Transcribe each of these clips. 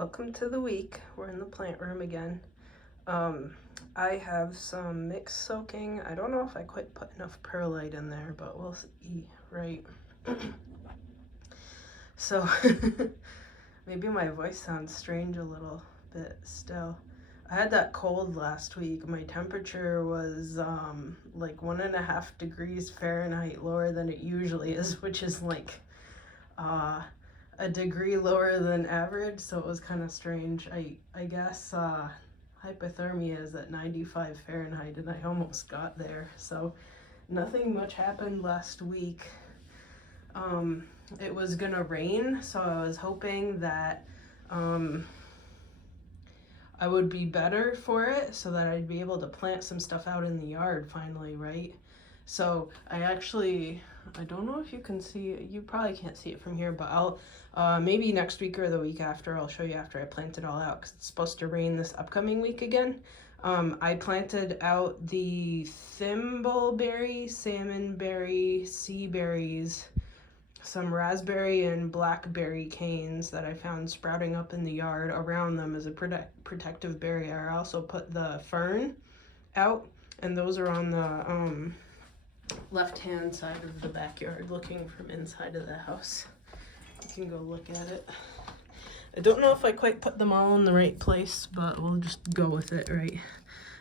Welcome to the week. We're in the plant room again. I have some mix soaking. I don't know if I quite put enough perlite in there, but we'll see, right? So maybe my voice sounds strange a little bit still. I had that cold last week. My temperature was like 1.5 degrees Fahrenheit lower than it usually is, which is like a degree lower than average, so it was kind of strange. I guess hypothermia is at 95 Fahrenheit and I almost got there, so nothing much happened last week. It was gonna rain, so I was hoping that I would be better for it so that I'd be able to plant some stuff out in the yard finally, right? So I don't know if you can see it. You probably can't see it from here, but I'll maybe next week or the week after, I'll show you after I plant it all out, because it's supposed to rain this upcoming week again. I planted out the thimbleberry, salmonberry, sea berries, some raspberry and blackberry canes that I found sprouting up in the yard around them as a protective barrier. I also put the fern out, and those are on the left-hand side of the backyard looking from inside of the house. You can go look at it. I don't know if I quite put them all in the right place, but we'll just go with it, right?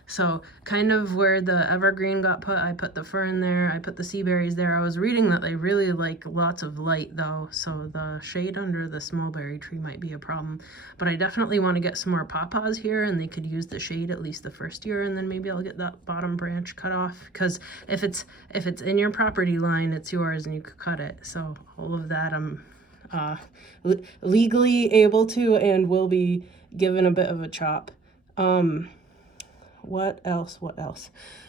So kind of where the evergreen got put, I put the fern there, I put the sea berries there. I was reading that they really like lots of light though, so the shade under the smallberry tree might be a problem. But I definitely want to get some more pawpaws here, and they could use the shade at least the first year, and then maybe I'll get that bottom branch cut off, because if it's in your property line, it's yours and you could cut it. So all of that I'm legally able to and will be given a bit of a chop. What else?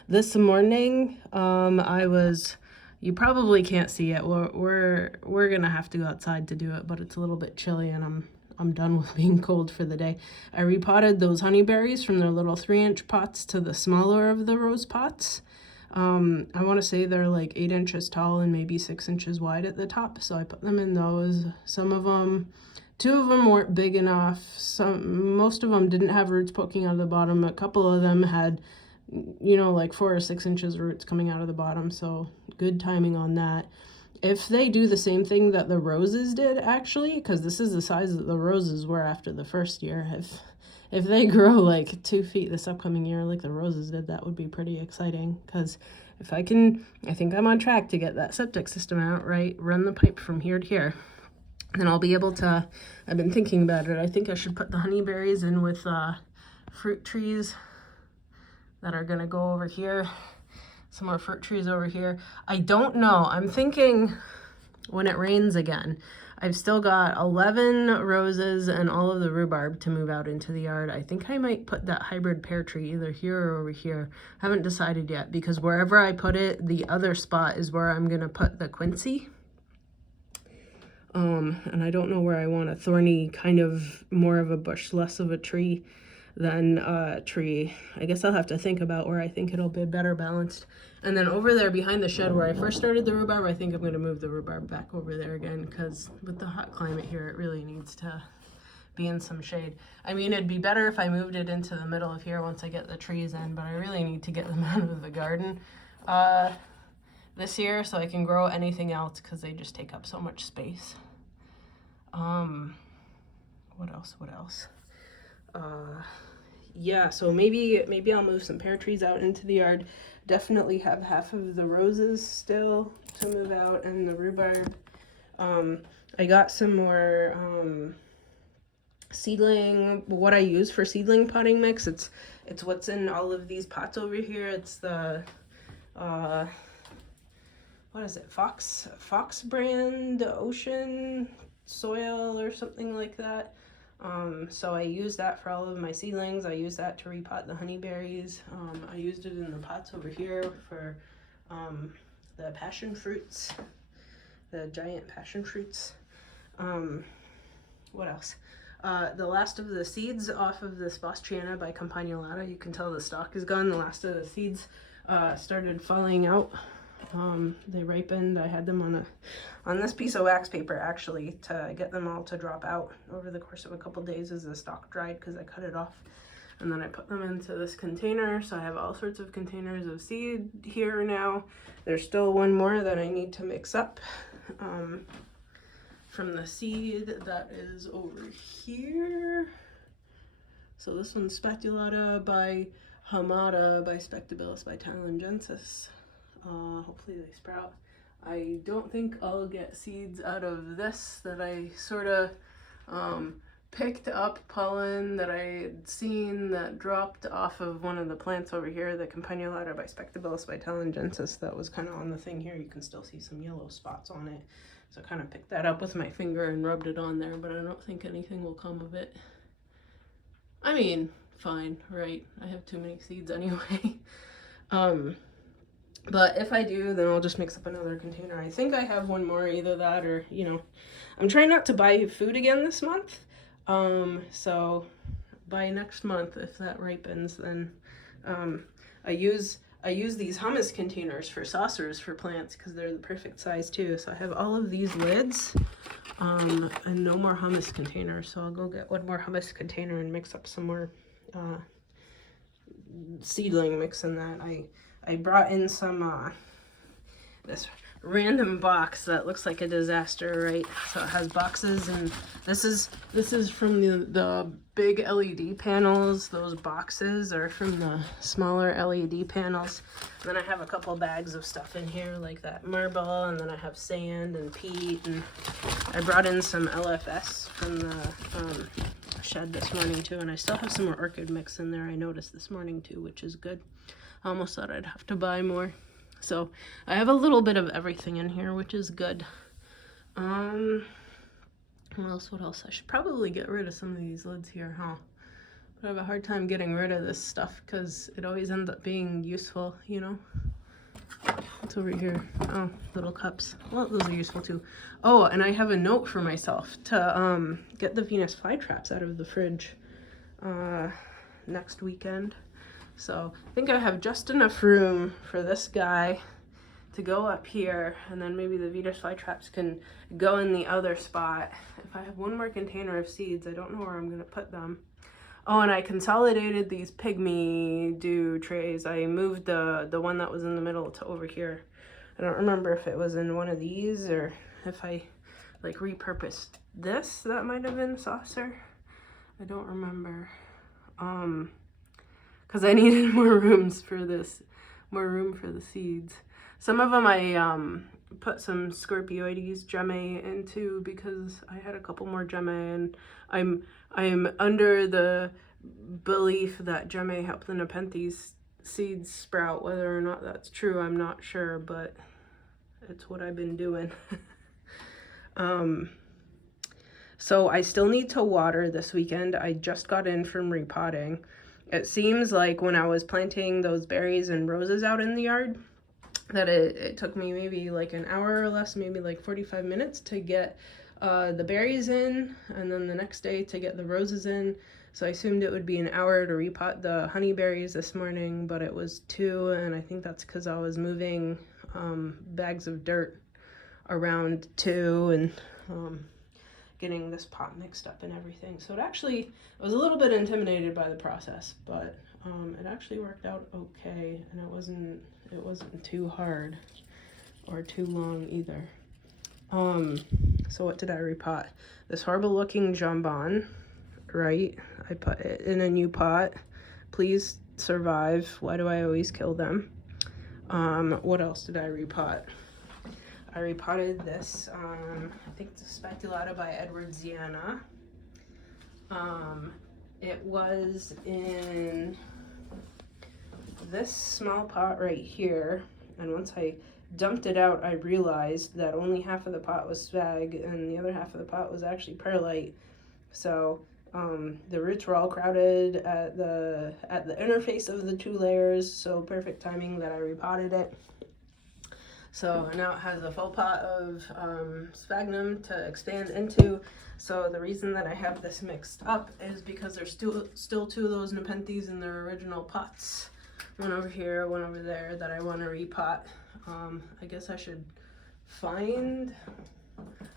This morning, you probably can't see it. We're gonna have to go outside to do it, but it's a little bit chilly and I'm done with being cold for the day. I repotted those honeyberries from their little 3-inch pots to the smaller of the rose pots. I want to say they're like 8 inches tall and maybe 6 inches wide at the top, so I put them in those. Two of them weren't big enough. Most of them didn't have roots poking out of the bottom. A couple of them had, like 4 or 6 inches of roots coming out of the bottom, so good timing on that. If they do the same thing that the roses did, actually, because this is the size that the roses were after the first year, if they grow like 2 feet this upcoming year like the roses did, that would be pretty exciting, because I think I'm on track to get that septic system out, right? Run the pipe from here to here. Then I'll be able to, I've been thinking about it, I think I should put the honeyberries in with fruit trees that are gonna go over here. Some more fruit trees over here. I don't know, I'm thinking when it rains again, I've still got 11 roses and all of the rhubarb to move out into the yard. I think I might put that hybrid pear tree either here or over here. I haven't decided yet, because wherever I put it, the other spot is where I'm gonna put the quincy. And I don't know where I want a thorny, kind of more of a bush, less of a tree than a tree. I guess I'll have to think about where I think it'll be better balanced. And then over there behind the shed where I first started the rhubarb, I think I'm going to move the rhubarb back over there again, because with the hot climate here, it really needs to be in some shade. I mean, it'd be better if I moved it into the middle of here once I get the trees in, but I really need to get them out of the garden this year so I can grow anything else, because they just take up so much space. What else? Yeah, so maybe I'll move some pear trees out into the yard. Definitely have half of the roses still to move out, and the rhubarb. I got some more seedling, what I use for seedling potting mix. It's what's in all of these pots over here. It's the what is it, Fox brand ocean soil or something like that. So I use that for all of my seedlings. I use that to repot the honeyberries. I used it in the pots over here for the passion fruits, the giant passion fruits. What else? The last of the seeds off of this Boschiana by Campagnolata, you can tell the stalk is gone. The last of the seeds started falling out They ripened. I had them on this piece of wax paper actually to get them all to drop out over the course of a couple days as the stalk dried because I cut it off. And then I put them into this container. So I have all sorts of containers of seed here now. There's still one more that I need to mix up from the seed that is over here. So this one's Speculata by Hamada by Spectabilis by Talengensis. Hopefully they sprout. I don't think I'll get seeds out of this that I sort of picked up pollen that I had seen that dropped off of one of the plants over here, the Campanulata by Spectabilis by Talengensis, that was kind of on the thing here. You can still see some yellow spots on it. So I kind of picked that up with my finger and rubbed it on there, but I don't think anything will come of it. I mean, fine, right? I have too many seeds anyway. But if I do, then I'll just mix up another container. I think I have one more, either that or, you know, I'm trying not to buy food again this month. So by next month, if that ripens, then I use these hummus containers for saucers for plants because they're the perfect size too. So I have all of these lids and no more hummus containers. So I'll go get one more hummus container and mix up some more seedling mix in that. I brought in some this random box that looks like a disaster, right? So it has boxes, and this is from the big LED panels. Those boxes are from the smaller LED panels. And then I have a couple bags of stuff in here like that marble, and then I have sand and peat, and I brought in some LFS from the shed this morning too, and I still have some more orchid mix in there I noticed this morning too, which is good. I almost thought I'd have to buy more. So I have a little bit of everything in here, which is good. What else? I should probably get rid of some of these lids here, huh? But I have a hard time getting rid of this stuff because it always ends up being useful, you know? What's over here? Oh, little cups. Well, those are useful too. Oh, and I have a note for myself to get the Venus flytraps out of the fridge next weekend. So I think I have just enough room for this guy to go up here, and then maybe the Venus flytraps can go in the other spot. If I have one more container of seeds, I don't know where I'm gonna put them. Oh, and I consolidated these pygmy dew trays. I moved the one that was in the middle to over here. I don't remember if it was in one of these or if I like repurposed this. That might have been saucer. I don't remember. Because I needed more room for the seeds. Some of them I put some Scorpioides gemme into because I had a couple more gemme, and I'm under the belief that gemme help the Nepenthes seeds sprout. Whether or not that's true, I'm not sure, but it's what I've been doing. So I still need to water this weekend. I just got in from repotting. It seems like when I was planting those berries and roses out in the yard, that it took me maybe like an hour or less, maybe like 45 minutes to get the berries in, and then the next day to get the roses in. So I assumed it would be an hour to repot the honeyberries this morning, but it was 2, and I think that's because I was moving bags of dirt around too, and getting this pot mixed up and everything. So I was a little bit intimidated by the process, but it actually worked out okay, and it wasn't too hard or too long either. So what did I repot? This horrible looking jambon, right? I put it in a new pot. Please survive. Why do I always kill them? What else did I repot? I repotted this, I think it's a Speculata by Edward Ziana. It was in this small pot right here, and once I dumped it out, I realized that only half of the pot was spag and the other half of the pot was actually perlite. So the roots were all crowded at the interface of the 2 layers, so perfect timing that I repotted it. So now it has a full pot of sphagnum to expand into. So the reason that I have this mixed up is because there's still 2 of those Nepenthes in their original pots. One over here, one over there that I want to repot. I guess I should find,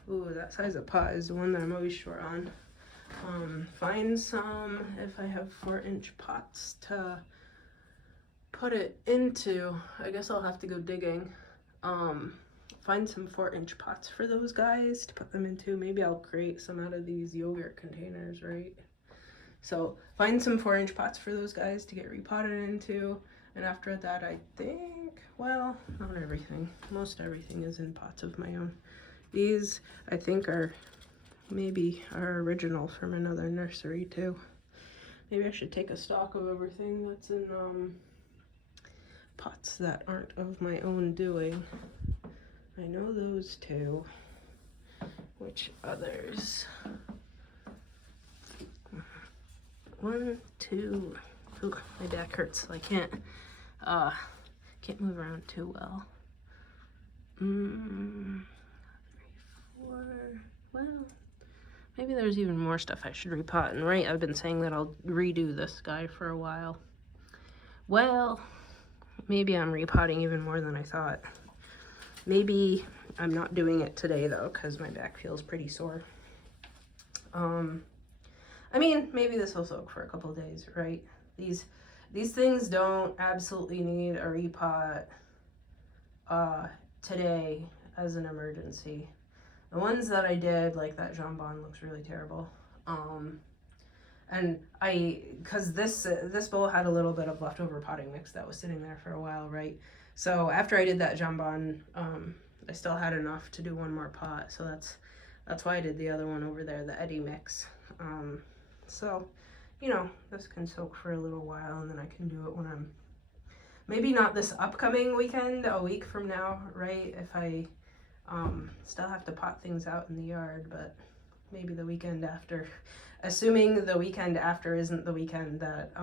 ooh, that size of pot is the one that I'm always short on. Find some, if I have 4-inch pots to put it into. I guess I'll have to go digging. Find some 4-inch pots for those guys to put them into. Maybe I'll create some out of these yogurt containers, right? So find some 4-inch pots for those guys to get repotted into. And after that, I think, well, not everything. Most everything is in pots of my own. These, I think, are maybe our original from another nursery too. Maybe I should take a stock of everything that's in pots that aren't of my own doing. I know those two. Which others? 1, 2. Ooh, my back hurts, so I can't move around too well. 3, 4. Well, maybe there's even more stuff I should repot. And right, I've been saying that I'll redo this guy for a while. Well, maybe I'm repotting even more than I thought. Maybe I'm not doing it today though, because my back feels pretty sore. I mean, maybe this will soak for a couple of days, right? These things don't absolutely need a repot today as an emergency. The ones that I did, like that jambon, looks really terrible. And because this bowl had a little bit of leftover potting mix that was sitting there for a while, right? So after I did that jambon, I still had enough to do one more pot. So that's why I did the other one over there, the Eddie mix. So, you know, this can soak for a little while, and then I can do it when I'm, maybe not this upcoming weekend, a week from now, right? If I still have to pot things out in the yard, but maybe the weekend after, assuming the weekend after isn't the weekend that,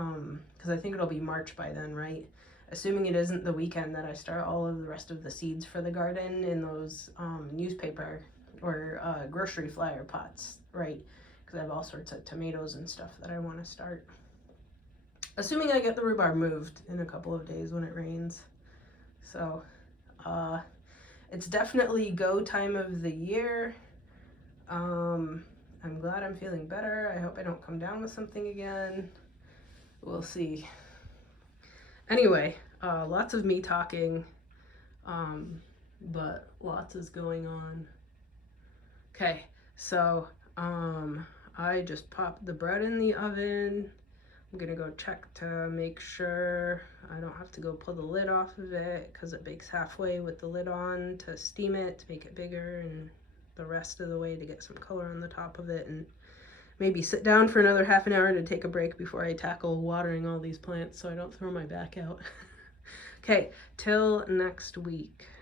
because I think it'll be March by then, right? Assuming it isn't the weekend that I start all of the rest of the seeds for the garden in those newspaper or grocery flyer pots, right? Because I have all sorts of tomatoes and stuff that I want to start. Assuming I get the rhubarb moved in a couple of days when it rains. So it's definitely go time of the year. I'm glad I'm feeling better. I hope I don't come down with something again. We'll see. Anyway, lots of me talking, but lots is going on. Okay, so I just popped the bread in the oven. I'm gonna go check to make sure I don't have to go pull the lid off of it because it bakes halfway with the lid on to steam it, to make it bigger, and the rest of the way to get some color on the top of it, and maybe sit down for another half an hour to take a break before I tackle watering all these plants so I don't throw my back out. Okay, till next week.